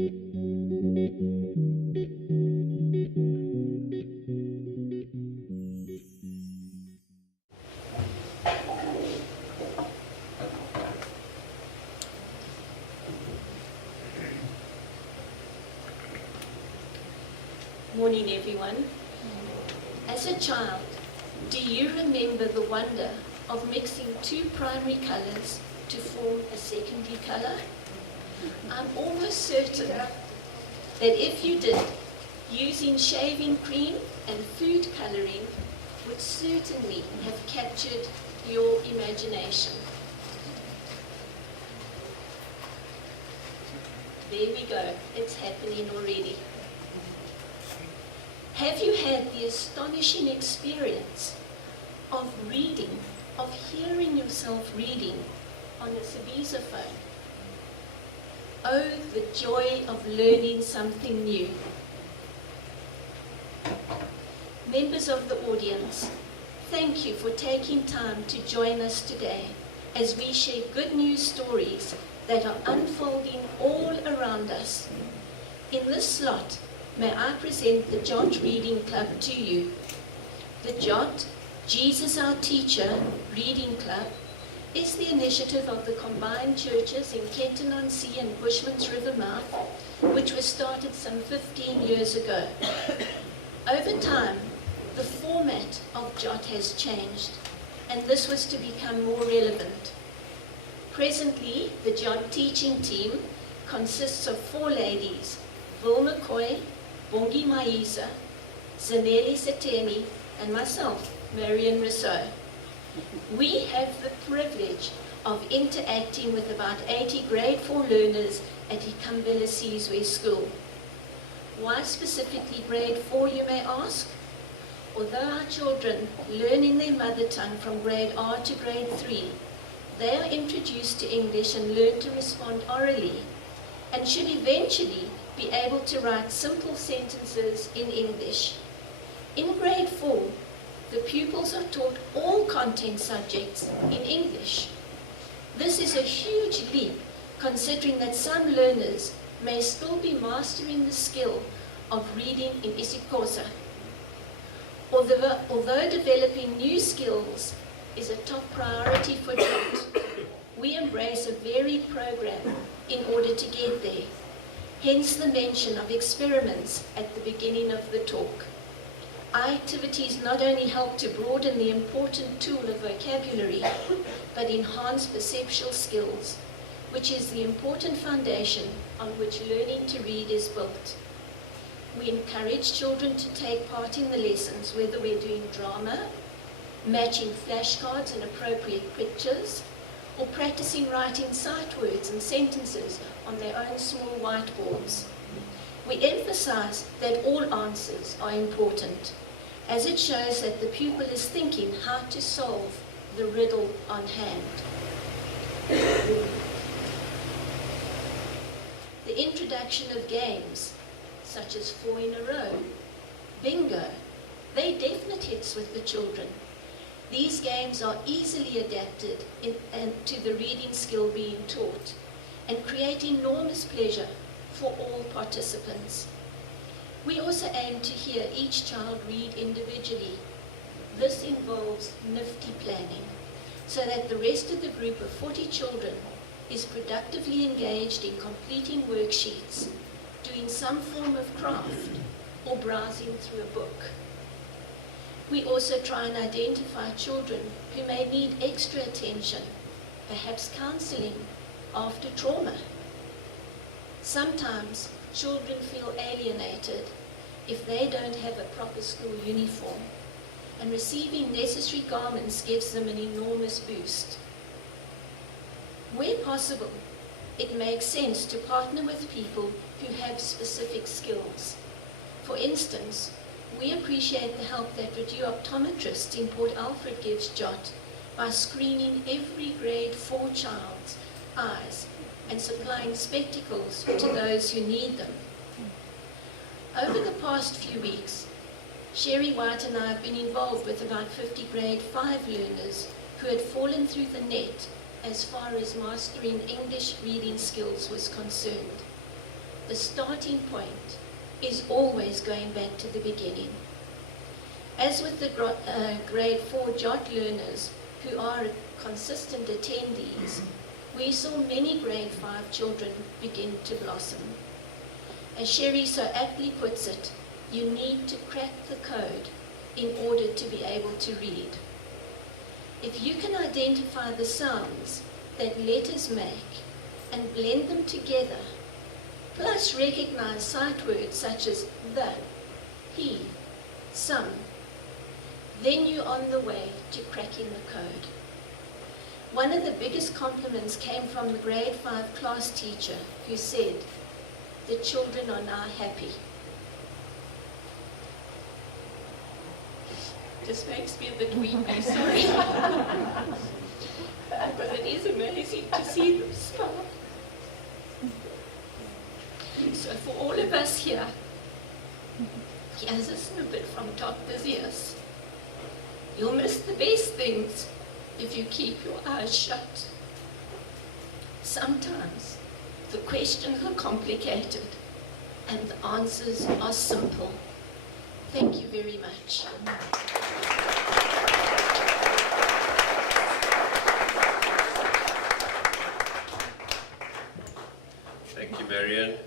Morning, everyone. As a child, do you remember the wonder of mixing two primary colors to form a secondary color? I'm almost certain that if you did, using shaving cream and food coloring would certainly have captured your imagination. There we go, it's happening already. Have you had the astonishing experience of reading, of hearing yourself reading on a saxophone? Oh, the joy of learning something new. Members of the audience, thank you for taking time to join us today as we share good news stories that are unfolding all around us. In this slot, may I present the Jot Reading Club to you. The Jot, Jesus Our Teacher Reading Club, is the initiative of the combined churches in Kenton-on-Sea and Bushman's River Mouth, which was started some 15 years ago. Over time, the format of Jot has changed, and this was to become more relevant. Presently, the Jot teaching team consists of 4 ladies, Vil McCoy, Bongi Maisa, Zanelli Seteni, and myself, Marrian Rousseau. We have the privilege of interacting with about 80 grade 4 learners at Ikambela Sizwe School. Why specifically grade 4, you may ask? Although our children learn in their mother tongue from grade R to grade 3, they are introduced to English and learn to respond orally, and should eventually be able to write simple sentences in English. In grade 4, the pupils are taught all content subjects in English. This is a huge leap, considering that some learners may still be mastering the skill of reading in isiXhosa. Although developing new skills is a top priority for Jot, we embrace a varied program in order to get there. Hence the mention of experiments at the beginning of the talk. Our activities not only help to broaden the important tool of vocabulary, but enhance perceptual skills, which is the important foundation on which learning to read is built. We encourage children to take part in the lessons, whether we're doing drama, matching flashcards and appropriate pictures, or practicing writing sight words and sentences on their own small whiteboards. We emphasize that all answers are important, as it shows that the pupil is thinking how to solve the riddle on hand. The introduction of games, such as 4 in a row, bingo, they definite hits with the children. These games are easily adapted to the reading skill being taught and create enormous pleasure for all participants. We also aim to hear each child read individually. This involves nifty planning, so that the rest of the group of 40 children is productively engaged in completing worksheets, doing some form of craft, or browsing through a book. We also try and identify children who may need extra attention, perhaps counseling after trauma. Sometimes children feel alienated if they don't have a proper school uniform, and receiving necessary garments gives them an enormous boost. Where possible, it makes sense to partner with people who have specific skills. For instance, we appreciate the help that Review optometrists in Port Alfred gives Jot by screening every grade 4 child's eyes and supplying spectacles to those who need them. Over the past few weeks, Sherry White and I have been involved with about 50 grade 5 learners who had fallen through the net as far as mastering English reading skills was concerned. the starting point is always going back to the beginning. As with the grade 4 JOT learners who are consistent attendees, we saw many grade 5 children begin to blossom. As Sherry so aptly puts it, you need to crack the code in order to be able to read. If you can identify the sounds that letters make and blend them together, plus recognize sight words such as the, he, some, then you're on the way to cracking the code. One of the biggest compliments came from the grade 5 class teacher who said, "The children are now happy." This makes me a bit weepy, sorry. But it is amazing to see them smile. So for all of us here, here's a snippet from Dr. Zeus. You'll miss the best things if you keep your eyes shut. Sometimes the questions are complicated and the answers are simple. Thank you very much. Thank you, Marrian.